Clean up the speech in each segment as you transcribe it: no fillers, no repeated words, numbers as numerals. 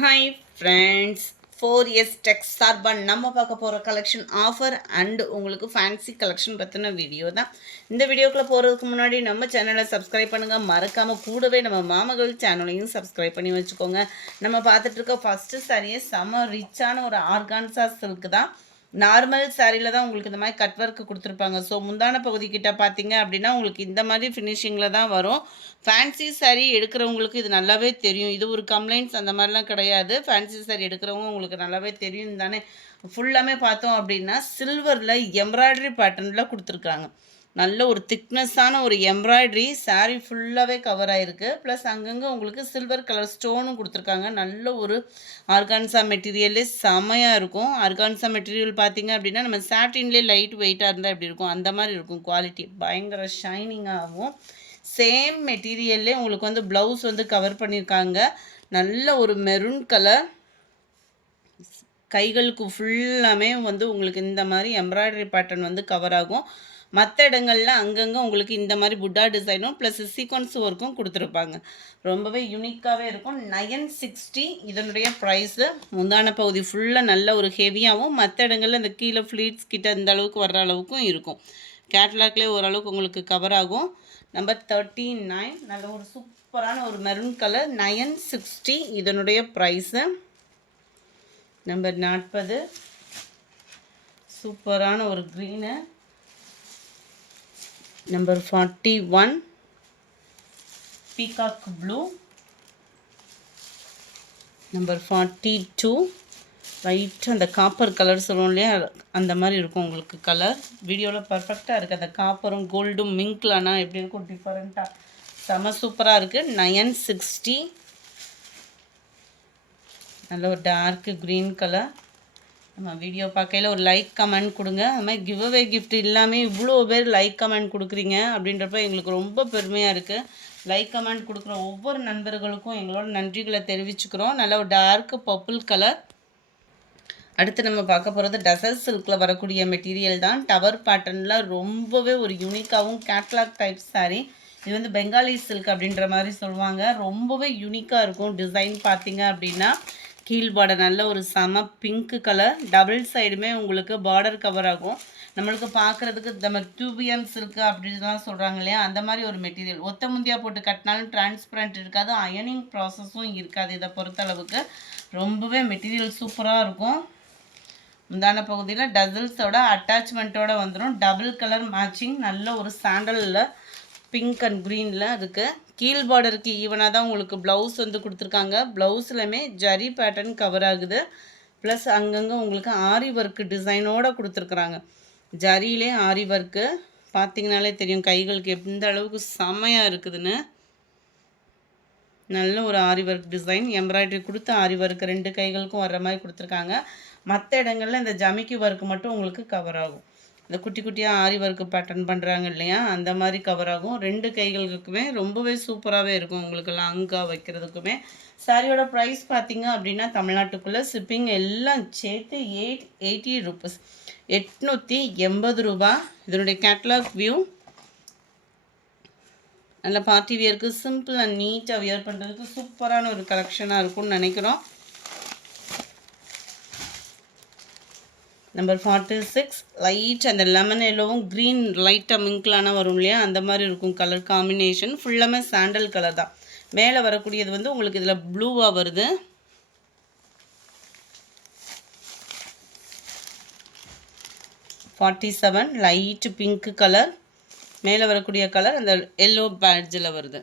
Hi friends, 4S tech சார்பாக நம்ம பார்க்க போகிற கலெக்ஷன் ஆஃபர் அண்ட் உங்களுக்கு ஃபேன்சி கலெக்ஷன் பற்றின வீடியோ தான். இந்த வீடியோக்குள்ளே போகிறதுக்கு முன்னாடி நம்ம சேனலை சப்ஸ்கிரைப் பண்ணுங்கள். மறக்காமல் கூடவே நம்ம மாமகள் சேனலையும் சப்ஸ்கிரைப் பண்ணி வச்சுக்கோங்க. நம்ம பார்த்துட்டு இருக்க ஃபஸ்ட்டு சாரியே செம ரிச்சான ஒரு ஆர்கான்சா சில்க் தான். நார்மல் சாரியில் தான் உங்களுக்கு இந்த மாதிரி கட் ஒர்க்கு கொடுத்துருப்பாங்க. ஸோ முந்தான பகுதிக்கிட்ட பார்த்தீங்க அப்படின்னா உங்களுக்கு இந்த மாதிரி ஃபினிஷிங்கில் தான் வரும். ஃபேன்சி சாரீ எடுக்கிறவங்களுக்கு இது நல்லாவே தெரியும். இது ஒரு கம்ப்ளைண்ட்ஸ் அந்த மாதிரிலாம் கிடையாது. ஃபேன்சி சாரீ எடுக்கிறவங்க உங்களுக்கு நல்லாவே தெரியும் தானே. ஃபுல்லாமே பார்த்தோம் அப்படின்னா சில்வரில் எம்ப்ராய்டரி பேட்டர்னில் கொடுத்துருக்காங்க. நல்ல ஒரு திக்னஸ்ஸான ஒரு எம்ப்ராய்டரி சாரீ ஃபுல்லாகவே கவர் ஆகிருக்கு. ப்ளஸ் அங்கங்கே உங்களுக்கு சில்வர் கலர் ஸ்டோனும் கொடுத்துருக்காங்க. நல்ல ஒரு ஆர்கான்சா மெட்டீரியல்லே செமையாக இருக்கும். ஆர்கான்சா மெட்டீரியல் பார்த்திங்க அப்படின்னா நம்ம சாட்டின்லேயே லைட் வெயிட்டாக இருந்தால் எப்படி இருக்கும் அந்த மாதிரி இருக்கும். குவாலிட்டி பயங்கர ஷைனிங்காகவும் சேம் மெட்டீரியல்லே உங்களுக்கு வந்து ப்ளவுஸ் வந்து கவர் பண்ணியிருக்காங்க. நல்ல ஒரு மெரூன் கலர், கைகளுக்கு ஃபுல்லாமே வந்து உங்களுக்கு இந்த மாதிரி எம்ப்ராய்டரி பேட்டர்ன் வந்து கவர் ஆகும். மற்ற இடங்களில் அங்கங்கே உங்களுக்கு இந்த மாதிரி புட்டா டிசைனும் ப்ளஸ் சீக்வன்ஸ் ஒர்க்கும் கொடுத்துருப்பாங்க. ரொம்பவே யூனிக்காகவே இருக்கும். 960 இதனுடைய ப்ரைஸு. முந்தான பகுதி ஃபுல்லாக நல்ல ஒரு ஹெவியாகவும், மற்ற இடங்களில் இந்த கீழே ஃப்ளீட்ஸ் கிட்ட இந்த அளவுக்கு வர்ற அளவுக்கும் இருக்கும். கேட்லாக்லேயே ஓரளவுக்கு உங்களுக்கு கவர் ஆகும். நம்பர் 39 நல்ல ஒரு சூப்பரான ஒரு மெரூன் கலர். 960 இதனுடைய ப்ரைஸு. நம்பர் 40 சூப்பரான ஒரு green. Number 41 peacock blue. Number 42 right அந்த காப்பர் கலர் சொல்லுவோம் இல்லையா, அந்த மாதிரி இருக்கும் உங்களுக்கு கலர். வீடியோவில் பர்ஃபெக்டாக இருக்குது. அந்த காப்பரும் கோல்டும் மிங்க்லனா எப்படி இருக்கும் டிஃப்ரெண்ட்டாக செம சூப்பராக இருக்குது. 960 நல்ல ஒரு டார்க்கு க்ரீன் கலர். நம்ம வீடியோ பார்க்கையில் ஒரு லைக் கமெண்ட் கொடுங்க. அது மாதிரி கிவ் அவே கிஃப்ட் இல்லாமல் இவ்வளோ பேர் லைக் கமெண்ட் கொடுக்குறீங்க அப்படின்றப்ப எங்களுக்கு ரொம்ப பெருமையாக இருக்குது. லைக் கமெண்ட் கொடுக்குற ஒவ்வொரு நண்பர்களுக்கும் எங்களோட நன்றிகளை தெரிவிச்சுக்கிறோம். நல்ல ஒரு டார்க்கு பர்பிள் கலர். அடுத்து நம்ம பார்க்க போகிறது டசர் சில்கில் வரக்கூடிய மெட்டீரியல் தான். டவர் பேட்டர்னில் ரொம்பவே ஒரு யூனிக்காகவும் கேட்லாக் டைப் சாரீ. இது வந்து பெங்காலி சில்க் அப்படின்ற மாதிரி சொல்லுவாங்க. ரொம்பவே யூனிக்காக இருக்கும். டிசைன் பார்த்தீங்க அப்படின்னா கீழ் பார்டர் நல்ல ஒரு செம பிங்க் கலர். டபுள் சைடுமே உங்களுக்கு பார்டர் கவர் ஆகும். நம்மளுக்கு பார்க்குறதுக்கு நம்ம டியூபியன் சில்க்கு அப்படிலாம் சொல்கிறாங்க இல்லையா, அந்த மாதிரி ஒரு மெட்டீரியல். ஒத்த முந்தியாக போட்டு கட்டினாலும் டிரான்ஸ்பரண்ட் இருக்காது, அயனிங் ப்ராசஸும் இருக்காது. இதை பொறுத்தளவுக்கு ரொம்பவே மெட்டீரியல் சூப்பராக இருக்கும். முந்தான பகுதியில் டசல்ஸோட அட்டாச்மெண்ட்டோட வந்துடும். டபுள் கலர் மேட்சிங் நல்ல ஒரு சாண்டலில் பிங்க் அண்ட் க்ரீனில் இருக்குது. கீழ் பார்டருக்கு ஈவனாக தான் உங்களுக்கு ப்ளவுஸ் வந்து கொடுத்துருக்காங்க. ப்ளவுஸ்லையுமே ஜரி பேட்டர்ன் கவர் ஆகுது. ப்ளஸ் அங்கங்கே உங்களுக்கு ஆரி ஒர்க்கு டிசைனோடு கொடுத்துருக்குறாங்க. ஜரியிலே ஆரி ஒர்க்கு பார்த்திங்கனாலே தெரியும் கைகளுக்கு எந்த அளவுக்கு செம்மையாக இருக்குதுன்னு. நல்ல ஒரு ஆரி ஒர்க் டிசைன், எம்ப்ராய்டரி கொடுத்து ஆரி ஒர்க்கு 2 கைகளுக்கும் வர்ற மாதிரி கொடுத்துருக்காங்க. மற்ற இடங்களில் இந்த ஜமிக்கி ஒர்க்கு மட்டும் உங்களுக்கு கவர் ஆகும். இந்த குட்டி குட்டியாக ஆரி ஒர்க்கு பேட்டர்ன் பண்ணுறாங்க இல்லையா, அந்த மாதிரி கவர் ஆகும். 2 கைகளுக்குமே ரொம்பவே சூப்பராகவே இருக்கும். உங்களுக்கு லாங்காக வைக்கிறதுக்குமே. சாரியோட ப்ரைஸ் பார்த்திங்க அப்படின்னா தமிழ்நாட்டுக்குள்ளே ஷிப்பிங் எல்லாம் சேர்த்து 880 ரூபீஸ், 880 ரூபா. இதனுடைய கேட்லாக் வியூ. நல்ல பார்ட்டி வியருக்கு சிம்பிள் அண்ட் நீட்டாக வியர் பண்ணுறதுக்கு சூப்பரான ஒரு கலெக்ஷனாக இருக்கும்னு நினைக்கிறோம். நம்பர் 46 லைட் அந்த லெமன் எல்லோவும் க்ரீன் லைட்டாக மிங்க்லான வரும் இல்லையா, அந்த மாதிரி இருக்கும் கலர் காம்பினேஷன். ஃபுல்லாமே சாண்டல் கலர் தான். மேலே வரக்கூடியது வந்து உங்களுக்கு இதில் ப்ளூவாக வருது. (47) லைட் பிங்க் கலர். மேலே வரக்கூடிய கலர் அந்த எல்லோ பேட்ஜில் வருது.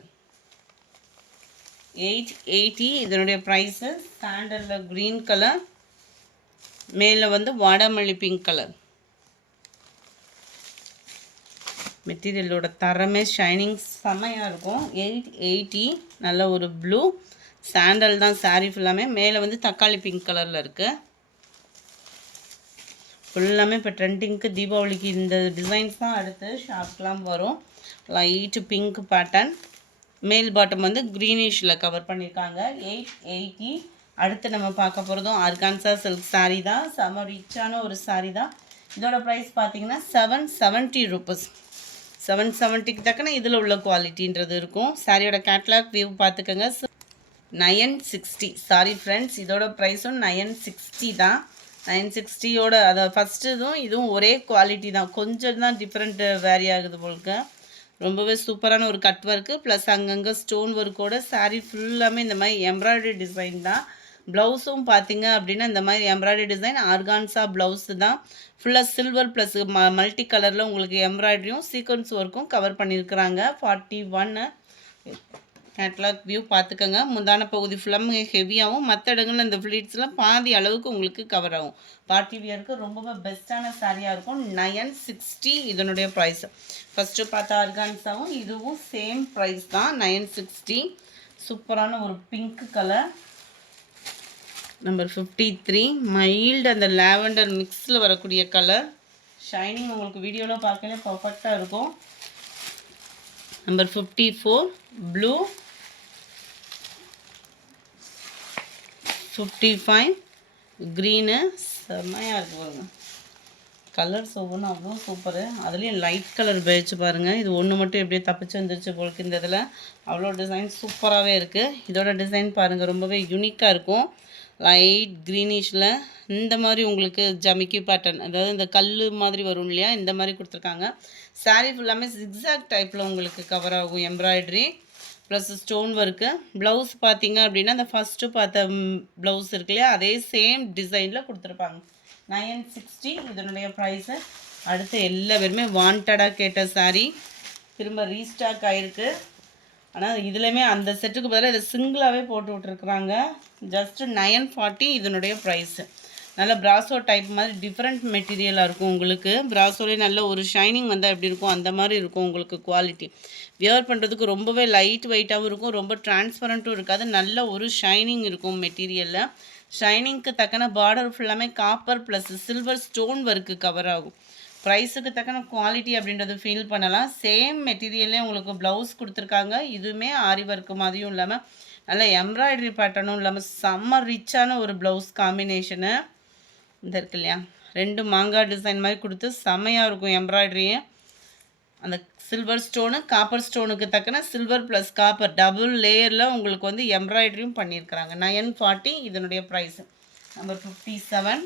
880 இதனுடைய ப்ரைஸு. சாண்டலில் க்ரீன் கலர், மேலே வந்து வாடாமல்லி பிங்க் கலர். மெட்டீரியலோட தரமே ஷைனிங் செம்மையாக இருக்கும். 880 நல்ல ஒரு ப்ளூ சாண்டல் தான் சாரீ ஃபுல்லாமே. மேலே வந்து தக்காளி பிங்க் கலரில் இருக்குது. ஃபுல்லாமே இப்போ ட்ரெண்டிங்க்கு தீபாவளிக்கு இந்த டிசைன்ஸ் தான் அடுத்து ஷாப்லாம் வரும். Light pink pattern. மேல் பாட்டம் வந்து க்ரீனிஷில் கவர் பண்ணியிருக்காங்க. 880. அடுத்து நம்ம பார்க்க போகிறதும் ஆர்கான்சா சில்க் சாரீ தான். செம ரிச்சான ஒரு சாரீ தான். இதோட ப்ரைஸ் பார்த்தீங்கன்னா 770 ரூபீஸ். 770க்கு தக்கன இதில் உள்ள குவாலிட்டின்றது இருக்கும். சாரியோட கேட்லாக் வியூ பார்த்துக்கோங்க. 960. சாரி ஃப்ரெண்ட்ஸ், இதோட ப்ரைஸும் 960 தான். 960யோட அதை ஃபஸ்ட்டு இதுவும் ஒரே குவாலிட்டி தான், கொஞ்சம் தான் டிஃப்ரெண்ட்டு வேரி ஆகுது போலுக்கு. ரொம்பவே சூப்பரான ஒரு கட் ஒர்க்கு ப்ளஸ் அங்கங்கே ஸ்டோன் ஒர்க்கோட சாரீ ஃபுல்லாமே இந்த மாதிரி எம்ப்ராய்டரி டிசைன் தான். ப்ளவுஸும் பார்த்தீங்க அப்படின்னா இந்த மாதிரி எம்ப்ராய்டரி டிசைன் ஆர்கான்ஸா ப்ளவுஸு தான். ஃபுல்லாக சில்வர் ப்ளஸ் மல்டி கலரில் உங்களுக்கு எம்ப்ராய்டரியும் சீக்வன்ஸ் ஒர்க்கும் கவர் பண்ணியிருக்கிறாங்க. 41 கேட்லாக் வியூ பார்த்துக்கோங்க. முந்தான பகுதி ஃபுல்லாக ஹெவியாகவும் மற்ற இடங்களில் இந்த ஃப்ளீட்ஸ்லாம் பாதி அளவுக்கு உங்களுக்கு கவர் ஆகும். பார்ட்டி வியருக்கு ரொம்பவே பெஸ்ட்டான சாரியாக இருக்கும். 960 இதனுடைய ப்ரைஸ். ஃபஸ்ட்டு பார்த்த ஆர்கான்ஸாவும் இதுவும் சேம் ப்ரைஸ் தான், 960. சூப்பரான ஒரு பிங்க் கலர், நம்பர் 53. மைல்டு அந்த லாவெண்டர் மிக்ஸில் வரக்கூடிய கலர். ஷைனிங் உங்களுக்கு வீடியோவில் பார்க்கல பர்ஃபெக்டாக இருக்கும். Number 54 blue. 55 க்ரீனு. செம்மையாக இருக்குது பாருங்கள், கலர்ஸ் ஒவ்வொன்றும் அவ்வளோ சூப்பரு. அதுலேயும் லைட் கலர் பேச்சு பாருங்கள். இது ஒன்று மட்டும் எப்படியே தப்பிச்சு வந்துருச்சு போலுக்கு இந்த இதில். அவ்வளோ டிசைன் சூப்பராகவே இருக்குது. இதோட டிசைன் பாருங்கள், ரொம்பவே யூனிக்காக இருக்கும். லைட் க்ரீனிஷில் இந்த மாதிரி உங்களுக்கு ஜமிக்கி பேட்டர்ன், அதாவது இந்த கல் மாதிரி வரும் இல்லையா, இந்த மாதிரி கொடுத்துருக்காங்க. சாரீ ஃபுல்லாமே ஜிக்ஸாக் டைப்பில் உங்களுக்கு கவர் ஆகும் embroidery plus stone work. Blouse பார்த்தீங்க அப்படின்னா அந்த ஃபஸ்ட்டு பார்த்த ப்ளவுஸ் இருக்கு இல்லையா, அதே சேம் டிசைனில் கொடுத்துருப்பாங்க. 960 இதனுடைய ப்ரைஸு. அடுத்து எல்லா பேருமே வாண்டடாக கேட்ட சாரீ திரும்ப ரீஸ்டாக் ஆகிருக்கு. ஆனால் இதுலையுமே அந்த செட்டுக்கு பதிலாக இதை சிங்கிளாகவே போட்டு விட்ருக்குறாங்க. ஜஸ்ட்டு 940 இதனுடைய ப்ரைஸு. நல்ல பிராசோ டைப் மாதிரி டிஃப்ரெண்ட் மெட்டீரியலாக இருக்கும் உங்களுக்கு. பிராசோலே நல்ல ஒரு ஷைனிங் வந்தால் எப்படி இருக்கும் அந்த மாதிரி இருக்கும் உங்களுக்கு குவாலிட்டி. வியர் பண்ணுறதுக்கு ரொம்பவே லைட் வெயிட்டாகவும் இருக்கும், ரொம்ப டிரான்ஸ்பரண்ட்டும் இருக்காது, நல்ல ஒரு ஷைனிங் இருக்கும் மெட்டீரியலில். ஷைனிங்க்கு தக்கன பார்டர் ஃபுல்லாமே copper plus silver stone work cover ஆகும். ப்ரைஸுக்கு தக்கன குவாலிட்டி அப்படின்றது ஃபீல் பண்ணலாம். சேம் மெட்டீரியல்லே உங்களுக்கு ப்ளவுஸ் கொடுத்துருக்காங்க. இதுவுமே ஆரி ஒர்க்கு மாதிரியும் இல்லாமல் நல்ல எம்ப்ராய்டரி பேட்டர்னும் இல்லாமல் செம்ம ரிச்சான ஒரு ப்ளவுஸ் காம்பினேஷனு. இந்த இருக்கு இல்லையா, 2 மாங்காய் டிசைன் மாதிரி கொடுத்து செம்மையாக இருக்கும் எம்ப்ராய்டரியே. அந்த சில்வர் ஸ்டோனு காப்பர் ஸ்டோனுக்கு தக்கன சில்வர் ப்ளஸ் காப்பர் டபுள் லேயரில் உங்களுக்கு வந்து எம்ப்ராய்டரியும் பண்ணியிருக்கிறாங்க. 940 இதனுடைய price. Number 57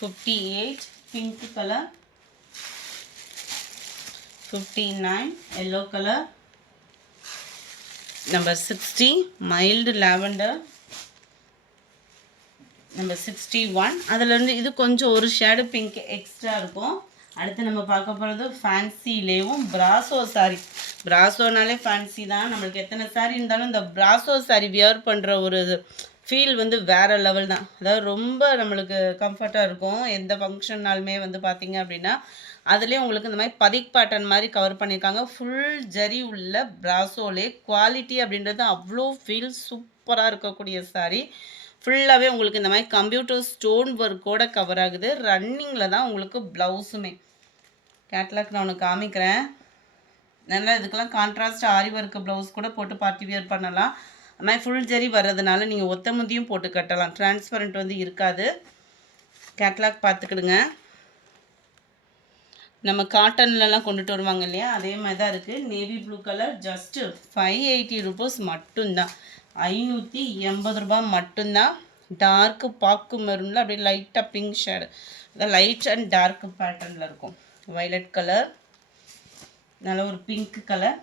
58 pink colour. 59 yellow colour. Number 60 mild lavender. Number 61 அதிலேருந்து இது கொஞ்சம் ஒரு ஷேடு பிங்க் எக்ஸ்ட்ரா இருக்கும். அடுத்து நம்ம பார்க்க போகிறது ஃபேன்சிலேயும் பிராசோ சாரீ. பிராசோனாலே ஃபேன்சி தான். நம்மளுக்கு எத்தனை சாரீ இருந்தாலும் இந்த பிராசோ சாரீ வியர் பண்ணுற ஒரு ஃபீல் வந்து வேறு லெவல் தான். அதாவது ரொம்ப நம்மளுக்கு கம்ஃபர்ட்டாக இருக்கும். எந்த ஃபங்க்ஷன்னாலுமே வந்து பார்த்திங்க அப்படின்னா அதுலேயே உங்களுக்கு இந்த மாதிரி பதிக் பேட்டர்ன் மாதிரி கவர் பண்ணியிருக்காங்க. ஃபுல் ஜரி உள்ள பிராசோலே குவாலிட்டி அப்படின்றது அவ்வளோ ஃபீல் சூப்பராக இருக்கக்கூடிய சாரீ. ஃபுல்லாகவே உங்களுக்கு இந்த மாதிரி கம்ப்யூட்டர் ஸ்டோன் ஒர்க்கோட கவர் ஆகுது. ரன்னிங்கில் தான் உங்களுக்கு ப்ளவுஸுமே. கேட்லாக் நான் ஒன்று காமிக்கிறேன். நல்லா இதுக்கெல்லாம் கான்ட்ராஸ்ட் ஆரி ஒர்க்கு ப்ளவுஸ் கூட போட்டு பார்ட்டி வியர் பண்ணலாம். அது மாதிரி ஃபுல் ஜரி வர்றதுனால நீங்கள் ஒத்த முந்தியும் போட்டு கட்டலாம். டிரான்ஸ்பரண்ட் வந்து இருக்காது. கேட்லாக் பார்த்துக்கிடுங்க. நம்ம காட்டன்லலாம் கொண்டுட்டு வருவாங்க இல்லையா, அதே மாதிரி தான் இருக்குது. Navy blue colour. Just 580 rupees மட்டும்தான், 580 ரூபா மட்டும்தான். டார்க்கு பாக்கு மெரூனில் அப்படியே லைட்டாக பிங்க் ஷேடு, அதான் லைட் அண்ட் டார்க் பேட்டர்னில் இருக்கும். வைலட் கலர், நல்ல ஒரு பிங்க் கலர்.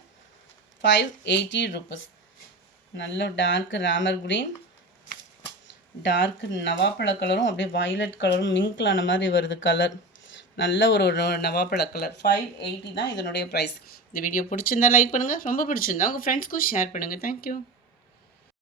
580 ரூபீஸ். நல்ல டார்க் ராமர் க்ரீன், டார்க் நவாப்பழ கலரும் அப்படியே வைலட் கலரும் மிங்க்லான மாதிரி வருது கலர். நல்ல ஒரு நவாப்பழ கலர். 580 தான் இதனுடைய ப்ரைஸ். இந்த வீடியோ பிடிச்சிருந்தா லைக் பண்ணுங்கள், ரொம்ப பிடிச்சிருந்தா உங்கள் ஃப்ரெண்ட்ஸ்க்கும் ஷேர் பண்ணுங்கள். தேங்க்யூ.